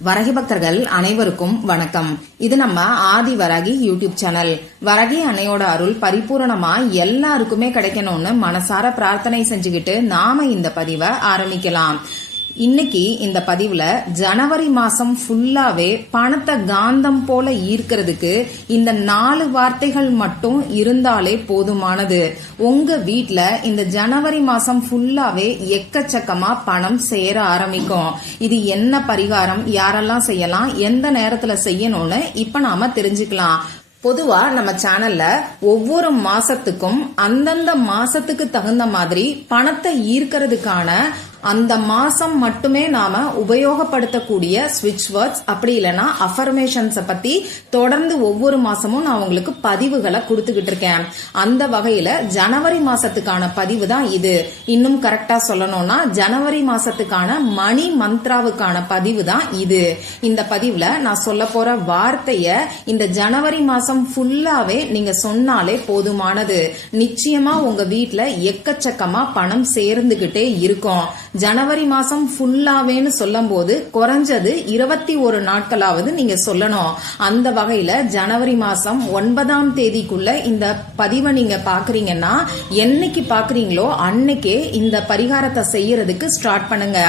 வரகி பக்தர்கள் அனைவருக்கும் வணக்கம். இது நம்ம ஆதி வரகி யூடியூப் சேனல். வரகி அன்னையோட அருள் பரிபூரணமா எல்லாருக்குமே கிடைக்கணும்னு மனசார பிரார்த்தனை செஞ்சுக்கிட்டு நாம இந்த பதிவை ஆரம்பிக்கலாம். இன்னைக்கு இந்த பதிவுல ஜனவரி மாசம் ஃபுல்லாவே பணத்தை காந்தம் போல ஈர்க்கிறதுக்கு இந்த 4 வார்த்தைகள் மட்டும் இருந்தாலே போதுமானது. உங்க வீட்ல இந்த ஜனவரி மாசம் ஃபுல்லாவே எக்கச்சக்கமா பணம் சேர ஆரம்பிக்கும். இது என்ன பரிகாரம், யாரெல்லாம் செய்யலாம், எந்த நேரத்துல செய்யணும்னு இப்ப நாம தெரிஞ்சுக்கலாம். பொதுவா நம்ம சேனல்ல ஒவ்வொரு மாசத்துக்கும் அந்தந்த மாசத்துக்கு தகுந்த மாதிரி பணத்தை ஈர்க்கிறதுக்கான அந்த மாசம் மட்டுமே நாம உபயோகப்படுத்தக்கூடிய ஸ்விட்ச் வேர்ட்ஸ் அப்படி இல்லைன்னா அஃபர்மேஷன்ஸ பத்தி தொடர்ந்து ஒவ்வொரு மாசமும் நான் உங்களுக்கு பதிவுகளை கொடுத்துக்கிட்டு இருக்கேன். அந்த வகையில ஜனவரி மாசத்துக்கான பதிவு தான் இது. இன்னும் கரெக்டா சொல்லணும்னா ஜனவரி மாசத்துக்கான மணி மந்த்ராவுக்கான பதிவு தான் இது. இந்த பதிவுல நான் சொல்ல போற வார்த்தைய இந்த ஜனவரி மாசம் ஃபுல்லாவே நீங்க சொன்னாலே போதுமானது. நிச்சயமா உங்க வீட்ல எக்கச்சக்கமா பணம் சேர்ந்துகிட்டே இருக்கும். ஜனவரி மாசம் ஃபுல்லாவேன்னு சொல்லும் போது குறைஞ்சது 21 நாட்களாவது நீங்க சொல்லணும். அந்த வகையில ஜனவரி மாசம் 9ஆம் தேதிக்குள்ள இந்த பதிவை நீங்க பாக்குறீங்கன்னா, என்னைக்கு பாக்குறீங்களோ அன்னைக்கே இந்த பரிகாரத்தை செய்யறதுக்கு ஸ்டார்ட் பண்ணுங்க.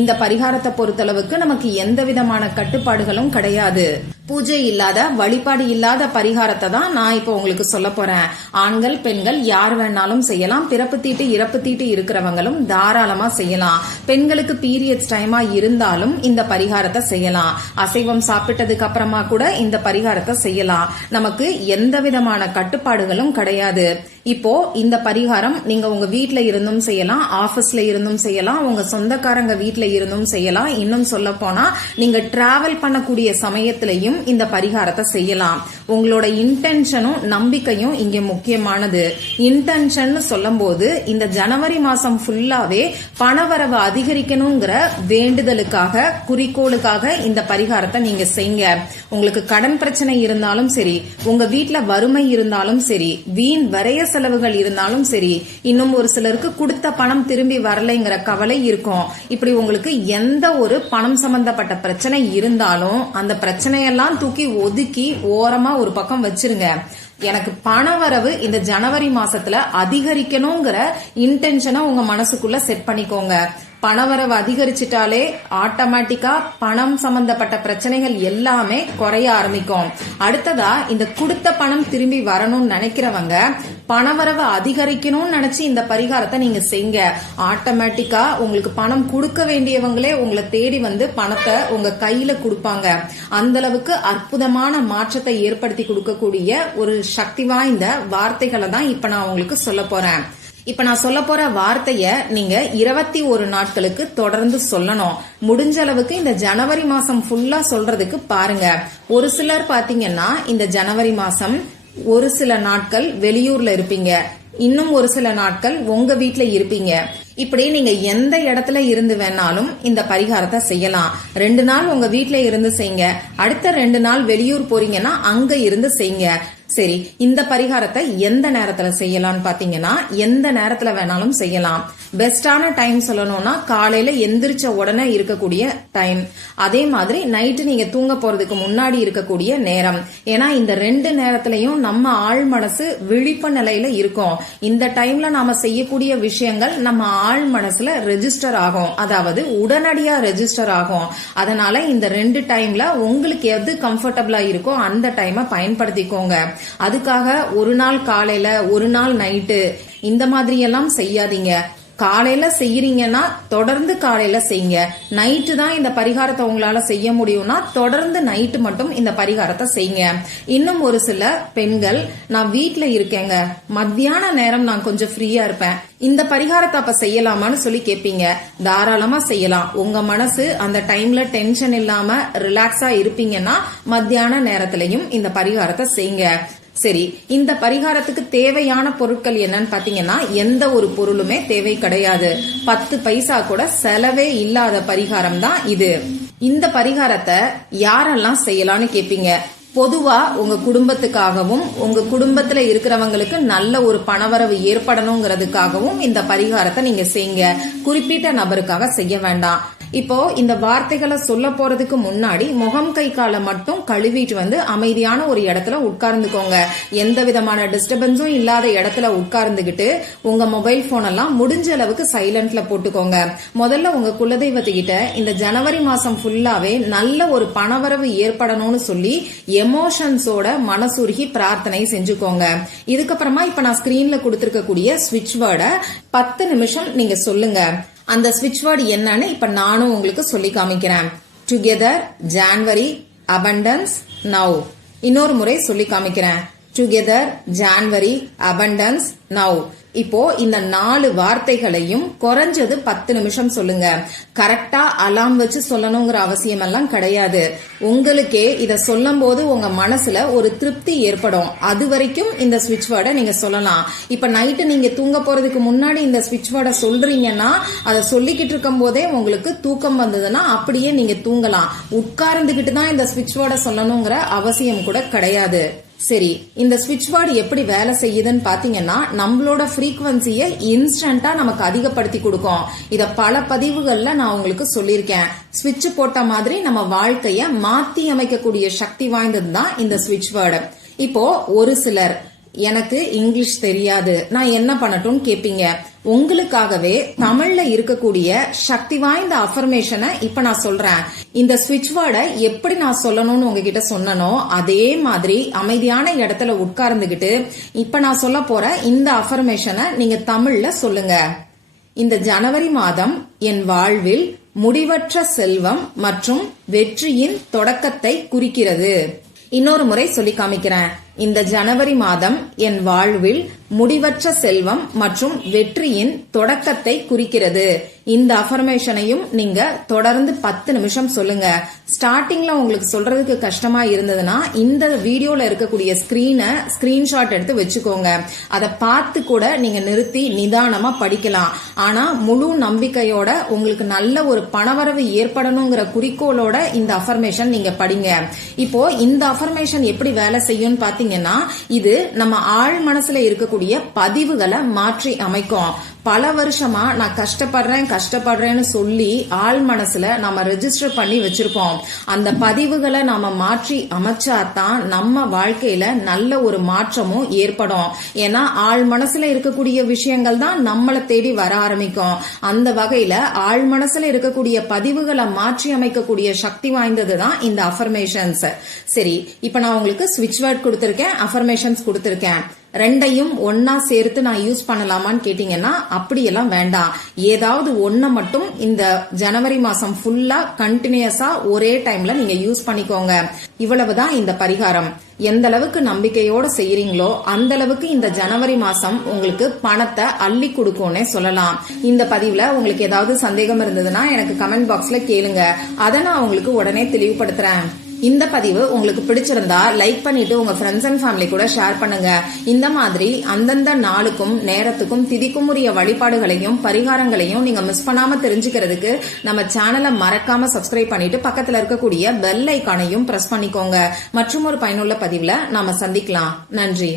இந்த பரிகாரத்தை பொறுத்தளவுக்கு நமக்கு எந்த விதமான கட்டுப்பாடுகளும் கிடையாது. பூஜை இல்லாத, வழிபாடு இல்லாத பரிகாரத்தை தான் நான் இப்ப உங்களுக்கு சொல்ல போறேன். ஆண்கள் பெண்கள் யார் வேணாலும் செய்யலாம். பிறப்பு தீட்டு இறப்பு தீட்டு இருக்கிறவங்களும் தாராளமா செய்யலாம். பெண்களுக்கு பீரியட்ஸ் டைமா இருந்தாலும் இந்த பரிகாரத்தை செய்யலாம். அசைவம் சாப்பிட்டதுக்கு அப்புறமா கூட இந்த பரிகாரத்தை செய்யலாம். நமக்கு எந்த விதமான கட்டுப்பாடுகளும் கிடையாது. இப்போ இந்த பரிகாரம் நீங்க உங்க வீட்ல இருந்தும் செய்யலாம், ஆபீஸ்ல இருந்தும் செய்யலாம், உங்க சொந்தக்காரங்க வீட்ல இருந்தும் செய்யலாம். இன்னும் சொல்ல போனா நீங்க டிராவல் பண்ணக்கூடிய சமயத்திலையும் இந்த பரிகாரத்தை செய்யலாம். உங்களோட இன்டென்ஷனும் நம்பிக்கையும் இங்க முக்கியமானது. இன்டென்ஷன் சொல்லும் போது இந்த ஜனவரி மாசம் ஃபுல்லாவே பணவரவு அதிகரிக்கணுங்கிற வேண்டுதலுக்காக, குறிக்கோளுக்காக இந்த பரிகாரத்தை நீங்க செய்யுங்க. உங்களுக்கு கடன் பிரச்சனை இருந்தாலும் சரி, உங்க வீட்ல வறுமை இருந்தாலும் சரி, வீண் வரைய செலவுகள் இருந்தாலும் சரி, இன்னும் ஒரு சிலருக்கு கொடுத்த பணம் திரும்பி வரலைங்கிற கவலை இருக்கும். இப்படி உங்களுக்கு எந்த ஒரு பணம் சம்பந்தப்பட்ட பிரச்சனை இருந்தாலும் அந்த பிரச்சனையெல்லாம் தூக்கி ஒதுக்கி ஓரமா ஒரு பக்கம் வச்சிருங்க. எனக்கு பண வரவு இந்த ஜனவரி மாசத்துல அதிகரிக்கணுங்கிற இன்டென்ஷனை உங்க மனசுக்குள்ள செட் பண்ணிக்கோங்க. பணவரவு அதிகரிச்சிட்டாலே ஆட்டோமேட்டிக்கா பணம் சம்பந்தப்பட்ட பிரச்சனைகள் எல்லாமே குறைய ஆரம்பிக்கும். அடுத்ததா இந்த கொடுத்த பணம் திரும்பி வரணும்னு நினைக்கிறவங்க பணவரவு அதிகரிக்கணும்னு நினைச்சு இந்த பரிகாரத்தை நீங்க செய்யுங்க. ஆட்டோமேட்டிக்கா உங்களுக்கு பணம் கொடுக்க வேண்டியவங்களே உங்களை தேடி வந்து பணத்தை உங்க கையில கொடுப்பாங்க. அந்த அளவுக்கு அற்புதமான மாற்றத்தை ஏற்படுத்தி கொடுக்கக்கூடிய ஒரு சக்தி வாய்ந்த வார்த்தைகளை தான் இப்ப நான் உங்களுக்கு சொல்ல போறேன். இப்ப நான் சொல்ல போற வார்த்தைய நீங்க 21 நாட்களுக்கு தொடர்ந்து சொல்லணும். முடிஞ்ச அளவுக்கு இந்த ஜனவரி மாசம் ஃபுல்லா சொல்றதுக்கு பாருங்க. ஒரு சிலர் பாத்தீங்கன்னா இந்த ஜனவரி மாசம் ஒரு சில நாட்கள் வெளியூர்ல இருப்பீங்க, இன்னும் ஒரு சில நாட்கள் உங்க வீட்ல இருப்பீங்க. இப்படி நீங்க எந்த இடத்துல இருந்து வேணாலும் இந்த பரிகாரத்தை செய்யலாம். 2 நாள் உங்க வீட்ல இருந்து செய்யுங்க, அடுத்த 2 நாள் வெளியூர் போறீங்கன்னா அங்க இருந்து செய்யுங்க. சரி, இந்த பரிகாரத்தை எந்த நேரத்துல செய்யலாம்னு பாத்தீங்கன்னா எந்த நேரத்துல வேணாலும் செய்யலாம். பெஸ்டான டைம் சொல்லணும்னா காலையில எந்திரிச்ச உடனே இருக்கக்கூடிய டைம், அதே மாதிரி நைட்டு நீங்க தூங்க போறதுக்கு முன்னாடி இருக்கக்கூடிய நேரம். ஏன்னா இந்த 2 நேரத்திலையும் நம்ம ஆழ் மனசு விழிப்பு நிலையில இருக்கும். இந்த டைம்ல நாம செய்யக்கூடிய விஷயங்கள் நம்ம ஆழ் மனசுல ரெஜிஸ்டர் ஆகும், அதாவது உடனடியா ரெஜிஸ்டர் ஆகும். அதனால இந்த 2 டைம்ல உங்களுக்கு எது கம்ஃபர்டபிளா இருக்கோ அந்த டைமை பயன்படுத்திக்கோங்க. அதுக்காக ஒரு நாள் காலையில ஒரு நாள் நைட்டு இந்த மாதிரி எல்லாம் செய்யாதீங்க. காலையில செய்யறீங்கன்னா தொடர்ந்து காலையில செய்யுங்க. நைட்டு தான் இந்த பரிகாரத்தை உங்களால செய்ய முடியும்னா தொடர்ந்து நைட்டு மட்டும் இந்த பரிகாரத்தை செய்யுங்க. இன்னும் ஒரு சில பெண்கள், நான் வீட்ல இருக்கேங்க, மத்தியான நேரம் நான் கொஞ்சம் ஃப்ரீயா இருப்பேன், இந்த பரிகாரத்தை அப்ப செய்யலாமான்னு சொல்லி கேட்பீங்க. தாராளமா செய்யலாம். உங்க மனசு அந்த டைம்ல டென்ஷன் இல்லாம ரிலாக்ஸா இருப்பீங்கன்னா மத்தியான நேரத்திலையும் இந்த பரிகாரத்தை செய்யுங்க. சரி, இந்த பரிகாரத்துக்கு தேவையான பொருட்கள் என்னன்னு பாத்தீங்கன்னா எந்த ஒரு பொருளுமே தேவை கிடையாது. 10 பைசா கூட செலவே இல்லாத பரிகாரம் தான் இது. இந்த பரிகாரத்தை யாரெல்லாம் செய்யலாம்னு கேப்பீங்க. பொதுவா உங்க குடும்பத்துக்காகவும் உங்க குடும்பத்துல இருக்கிறவங்களுக்கு நல்ல ஒரு பணவரவு ஏற்படணுங்கிறதுக்காகவும் இந்த பரிகாரத்தை நீங்க செய்யுங்க. குறிப்பிட்ட நபருக்காக செய்ய வேண்டாம். இப்போ இந்த வார்த்தைகளை சொல்ல போறதுக்கு முன்னாடி முகம் கை காலை மட்டும் கழுவிட்டு வந்து அமைதியான ஒரு இடத்துல உட்கார்ந்துக்கோங்க. எந்த விதமான டிஸ்டர்பன்ஸும் இல்லாத இடத்துல உட்கார்ந்துகிட்டு உங்க மொபைல் போன் எல்லாம் முடிஞ்ச அளவுக்கு சைலண்ட்ல போட்டுக்கோங்க. முதல்ல உங்க குலதெய்வத்துக்கிட்ட இந்த ஜனவரி மாசம் ஃபுல்லாவே நல்ல ஒரு பணவரவு ஏற்படணும்னு சொல்லி எமோஷன்ஸோட மனசுருகி பிரார்த்தனை செஞ்சுக்கோங்க. இதுக்கப்புறமா இப்ப நான் ஸ்கிரீன்ல கொடுத்திருக்கக்கூடிய ஸ்விட்ச் வேர்டை 10 நிமிஷம் நீங்க சொல்லுங்க. அந்த ஸ்விட்ச் வேர்டு என்னன்னு இப்ப நானும் உங்களுக்கு சொல்லி காமிக்கிறேன். Together, January, abundance, now. இன்னொரு முறை சொல்லி காமிக்கிறேன். Together, January, abundance, now. இப்போ இந்த 4 வார்த்தைகளையும் குறைஞ்சது 10 நிமிஷம் சொல்லுங்க. கரெக்டா அலாம் வச்சு சொல்லணுங்கிற அவசியம் எல்லாம் கிடையாது. உங்களுக்கே இத சொல்லும் போது உங்க மனசுல ஒரு திருப்தி ஏற்படும். அது வரைக்கும் இந்த ஸ்விட்ச் வேர்டை நீங்க சொல்லலாம். இப்ப நைட்டு நீங்க தூங்க போறதுக்கு முன்னாடி இந்த ஸ்விட்ச் வேர்டை சொல்றீங்கன்னா அதை சொல்லிக்கிட்டு இருக்கும் போதே உங்களுக்கு தூக்கம் வந்ததுன்னா அப்படியே நீங்க தூங்கலாம். உட்கார்ந்துகிட்டு தான் இந்த ஸ்விட்ச் வேர்டை சொல்லணுங்கிற அவசியம் கூட கிடையாது. சரி, இந்த ஸ்விட்ச் வேர்டு எப்படி வேலை செய்யுதுன்னு பாத்தீங்கன்னா நம்மளோட ஃப்ரீக்வன்சியை இன்ஸ்டன்டா நமக்கு அதிகப்படுத்தி கொடுக்கும். இத பல பதிவுகள்ல நான் உங்களுக்கு சொல்லியிருக்கேன். ஸ்விட்ச் போட்ட மாதிரி நம்ம வாழ்க்கைய மாத்தி அமைக்கக்கூடிய சக்தி வாய்ந்தது தான் இந்த ஸ்விட்ச் வேர்டு. இப்போ ஒரு சிலர் எனக்கு இங்கிலீஷ் தெரியாது, நான் என்ன பண்ணட்டும் கேப்பீங்க. உங்களுக்காகவே தமிழ்ல இருக்கக்கூடிய சக்தி வாய்ந்த அஃபர்மேஷனை இப்ப நான் சொல்றேன். இந்த ஸ்விட்ச் வேர்டை எப்படி நான் சொல்லணும்னு உங்ககிட்ட சொன்னனோ அதே மாதிரி அமைதியான இடத்துல உட்கார்ந்துகிட்டு இப்ப நான் சொல்ல போற இந்த அஃபர்மேஷனை நீங்க தமிழ்ல சொல்லுங்க. இந்த ஜனவரி மாதம் என் வாழ்வில் முடிவற்ற செல்வம் மற்றும் வெற்றியின் தொடக்கத்தை குறிக்கிறது. இன்னொரு முறை சொல்லி காமிக்கிறேன். இந்த ஜனவரி மாதம் என் வாழ்வில் முடிவற்ற செல்வம் மற்றும் வெற்றியின் தொடக்கத்தை குறிக்கிறது. இந்த அஃபர்மேஷனையும் நீங்க தொடர்ந்து 10 நிமிஷம் சொல்லுங்க. ஸ்டார்டிங்ல உங்களுக்கு சொல்றதுக்கு கஷ்டமா இருந்ததுன்னா இந்த வீடியோல இருக்கக்கூடிய ஸ்கிரீன்ஷாட் எடுத்து வச்சுக்கோங்க. அதை பார்த்து கூட நீங்க நிறுத்தி நிதானமா படிக்கலாம். ஆனா முழு நம்பிக்கையோட உங்களுக்கு நல்ல ஒரு பணவரவு ஏற்படணுங்கிற குறிக்கோளோட இந்த அஃபர்மேஷன் நீங்க படிங்க. இப்போ இந்த அஃபர்மேஷன் எப்படி வேலை செய்யும் பாத்தீங்கன்னா இது நம்ம ஆழ் மனசுல இருக்கக்கூடிய பதிவுகளை மாற்றி அமைக்கும். பல வருஷமா நான் கஷ்டப்படுறேன்னு சொல்லி ஆள் மனசுல நாம ரெஜிஸ்டர் பண்ணி வச்சிருப்போம். அந்த பதிவுகளை நாம மாற்றி அமைச்சாதான் நம்ம வாழ்க்கையில நல்ல ஒரு மாற்றமும் ஏற்படும். ஏன்னா ஆள் மனசுல இருக்கக்கூடிய விஷயங்கள் தான் நம்மளை தேடி வர ஆரம்பிக்கும். அந்த வகையில ஆள் மனசுல இருக்கக்கூடிய பதிவுகளை மாற்றி அமைக்கக்கூடிய சக்தி வாய்ந்ததுதான் இந்த அஃபர்மேஷன்ஸ். சரி, இப்ப நான் உங்களுக்கு ஸ்விட்ச் வேர்ட் கொடுத்திருக்கேன், அஃபர்மேஷன்ஸ் கொடுத்திருக்கேன். ரெண்டையும் ஒன்னா சேர்த்து நான் யூஸ் பண்ணலாமான்னு கேட்டீங்கன்னா அப்படியெல்லாம் வேண்டாம். ஏதாவது ஒன்ன மட்டும் இந்த ஜனவரி மாசம் ஃபுல்லா கண்டினியூஸா ஒரே டைம்ல நீங்க யூஸ் பண்ணிக்கோங்க. இவ்வளவுதான் இந்த பரிகாரம். எந்த அளவுக்கு நம்பிக்கையோட செய்யறீங்களோ அந்த அளவுக்கு இந்த ஜனவரி மாசம் உங்களுக்கு பணத்தை அள்ளி கொடுக்கும்னே சொல்லலாம். இந்த பதிவுல உங்களுக்கு ஏதாவது சந்தேகம் இருந்ததுன்னா எனக்கு கமெண்ட் பாக்ஸ்ல கேளுங்க. அதை நான் உங்களுக்கு உடனே தெளிவுபடுத்துறேன். இந்த பதிவு உங்களுக்கு பிடிச்சிருந்தா லைக் பண்ணிட்டு உங்க ஃப்ரெண்ட்ஸ் அண்ட் ஃபேமிலி கூட ஷேர் பண்ணுங்க. இந்த மாதிரி அந்தந்த நாளுக்கும் நேரத்துக்கும் திதிக்கும் உரிய வழிபாடுகளையும் பரிகாரங்களையும் நீங்க மிஸ் பண்ணாம தெரிஞ்சுக்கிறதுக்கு நம்ம சேனலை மறக்காம சப்ஸ்கிரைப் பண்ணிட்டு பக்கத்துல இருக்கக்கூடிய பெல் ஐகானையும் பிரஸ் பண்ணிக்கோங்க. மற்றும் ஒரு பயனுள்ள பதிவுல நாம சந்திக்கலாம். நன்றி.